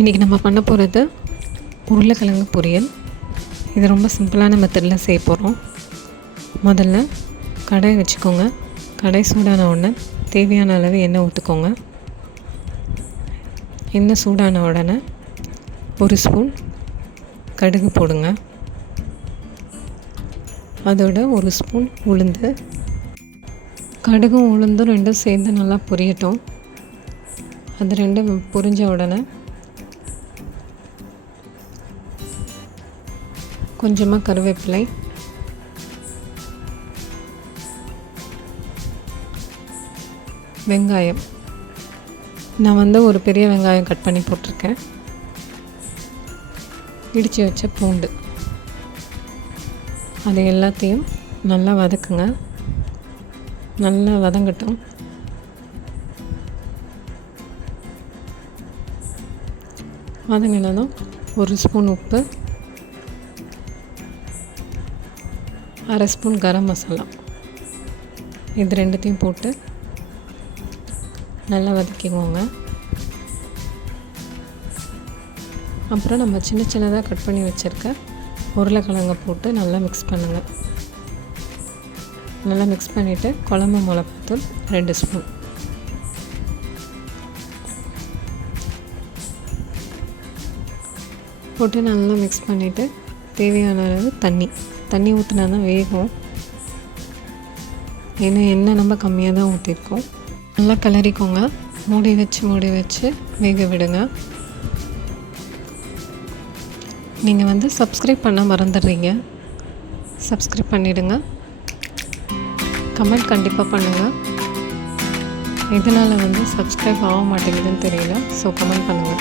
இன்றைக்கி நம்ம பண்ண போகிறது உருளைக்கிழங்கு பொரியல். இது ரொம்ப சிம்பிளான மெத்தடில் செய்ய போகிறோம் முதல்ல கடாய் வச்சுக்கோங்க. கடாய் சூடான உடனே தேவையான அளவு எண்ணெய் ஊற்றுக்கோங்க எண்ணெய் சூடான உடனே ஒரு ஸ்பூன் கடுகு போடுங்க. அதோட ஒரு ஸ்பூன் உளுந்து. கடுகும் உளுந்தும் ரெண்டும் சேர்ந்து நல்லா பொரியட்டும். அது ரெண்டும் பொரிஞ்ச உடனே கொஞ்சமாக கருவேப்பிலை. வெங்காயம். நான் வந்து ஒரு பெரிய வெங்காயம் கட் பண்ணி போட்டிருக்கேன். இடித்து வச்ச பூண்டு. அது எல்லாத்தையும் நல்லா வதக்குங்க. நல்லா வதங்கட்டும். வதங்கினதும் ஒரு ஸ்பூன் உப்பு. அரை ஸ்பூன் கரம் மசாலா. இது ரெண்டுத்தையும் போட்டு நல்லா வதக்கிக்கோங்க. அப்புறம் நம்ம சின்ன சின்னதாக கட் பண்ணி வச்சுருக்க உருளைக்கிழங்க போட்டு நல்லா மிக்ஸ் பண்ணுங்கள் நல்லா மிக்ஸ் பண்ணிவிட்டு குழம்பு மிளகாத்தூள் ரெண்டு ஸ்பூன். போட்டு நல்லா மிக்ஸ் பண்ணிவிட்டு தேவையான அளவு தண்ணி. தண்ணி ஊற்றினா தான் வேகும். ஏன்னா எண்ணெய் நம்ம கம்மியாக தான் ஊற்றிருக்கோம் நல்லா கிளறிக்கோங்க. மூடி வச்சு மூடி வச்சு வேக விடுங்க. நீங்கள் வந்து சப்ஸ்கிரைப் பண்ண மறந்துடுறீங்க. சப்ஸ்கிரைப் பண்ணிவிடுங்க கமெண்ட் கண்டிப்பாக பண்ணுங்கள் இதனால் வந்து சப்ஸ்கிரைப் ஆக மாட்டேங்குதுன்னு தெரியல. ஸோ கமெண்ட் பண்ணுங்கள்